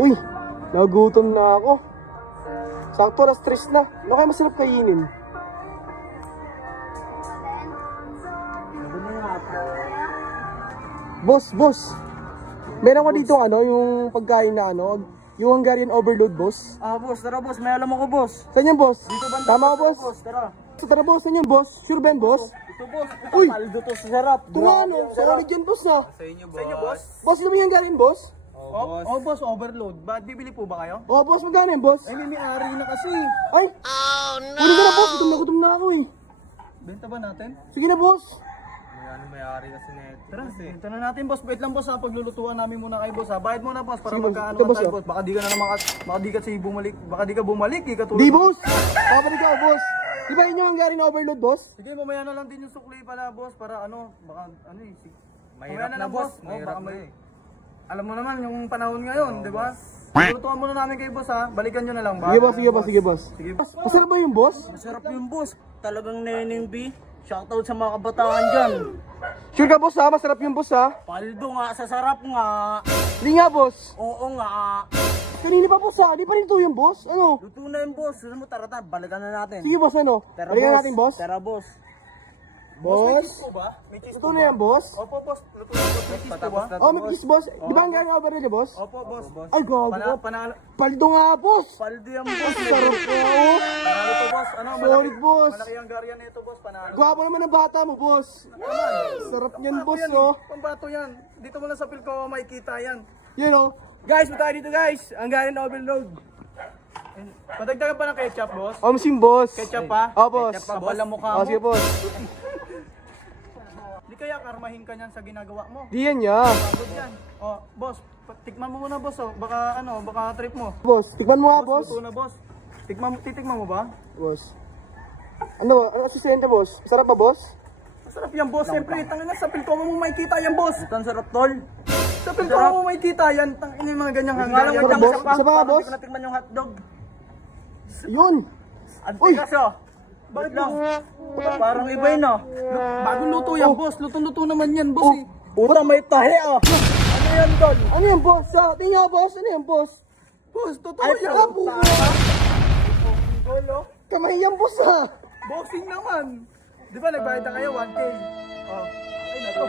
Uy, nagutom na ako. Sakto na stress na. Ano kaya masarap kainin? Boss. Meron ko dito yung pagkain na yung Hungarian overload, boss. Boss, tara boss, may alam ako boss. Saan yan, boss? Dito ba? Tama ko, boss. Tara. Tara, boss. Saan yan, boss? Sure ba yan, boss? Ito boss, Uy! paldo to sa sarap. Ito nga, solid yan, boss, na. Sa inyo boss. Boss, ito ba yung Hungarian, boss? Boss, overload. Ba't bibili po ba kayo? Boss, magkano yan, boss? Ay, may ari na kasi. Ay! Oh, no! Puro ka na, boss. Gutom na ako, eh. Benta ba natin? Sige na, boss. May ari kasi na ito. Tara, benta na natin boss. Wait lang boss ha, paglulutuan namin muna kay boss ha. Bayad muna boss para magkaano ka tayo boss. Baka di ka na naman, baka di ka bumalik. Baka di ka bumalik, ikatulad. Di, boss! Babalik ako, boss. Di ba yun yung Hungarian overload, boss? Sige, mamaya na lang din yung sukli pala boss. Para baka mamaya na lang boss. Baka may... Alam mo naman yung panahon ngayon, di ba? Lutuan muna namin kay boss ha. Balikan nyo na lang ba? Sige, boss. Masarap ba yung boss? Masarap yung boss. Talagang neneng B. Shoutout sa mga kabataan dyan. Sure ka, boss, ha? Masarap yung boss, ha? Paldo nga, sa sarap nga. Hindi nga, boss. Oo nga. Kanina pa, boss, ha? Di pa rin ito yung boss? Ano? Luto na yung boss. Ano mo, tara, balikan na natin. Sige, boss, ano? Balikan natin, boss. Tara, boss. Boss? May cheese Ito na yan, boss? Opo, boss. Luto na boss. May cheese po ba? Oh, may cheese, boss. Di ba Hungarian overload, boss? Opo, boss. Ay, gago. Panalo. Paldo nga, boss. Paldo yan, boss. Sarap ko, oh. Panalo to, boss. Solid, boss. Malaki ang Hungarian nito, boss. Panalo. Gwapo naman ang bata mo, boss. Sarap niyan, boss, oh. Pambato yan. Dito mo lang sa Pilco makikita yan. Yan, oh. Guys, punta dito, guys. Hungarian overload. Padagdagan pa ng ketchup, boss. Omsim, boss. Ketchup pa? Oh, boss. Ketchup pa, boss. Kapal mukha mo. Sige, boss. Di kaya karmahin ka niyan sa ginagawa mo. Di yan, ya. Pagod yan. Oh, boss, tikman mo muna, boss. Oh. Baka trip mo. Boss, tikman mo nga, boss. Luto na, boss. Titikman mo ba? Boss. Ano asistente, boss? Sarap ba, boss? Masarap yan, boss. Siyempre, tangina sa Pilco mo makikita yan, boss. Ang sarap, tol. Sa Pilco mo makikita yan. Tangina yung mga ganyang hanggang. Boss, isa pa nga, boss. Hindi ko natikman yung hotdog. Yun. Uy! Bakit lang? Parang iba yun, ah. Bagong luto yan, boss. Lutong-luto naman yan, boss. Puta, may tahi, ah. Ano yan, tol? Ano yan, boss? Tingnan, boss. Ano yan, boss? Boss, totoo Ay, yan. puta. Kamay yan, boss, ah. Boxing naman. Di ba nagbayad na kayo 1K? Oh, ay na to.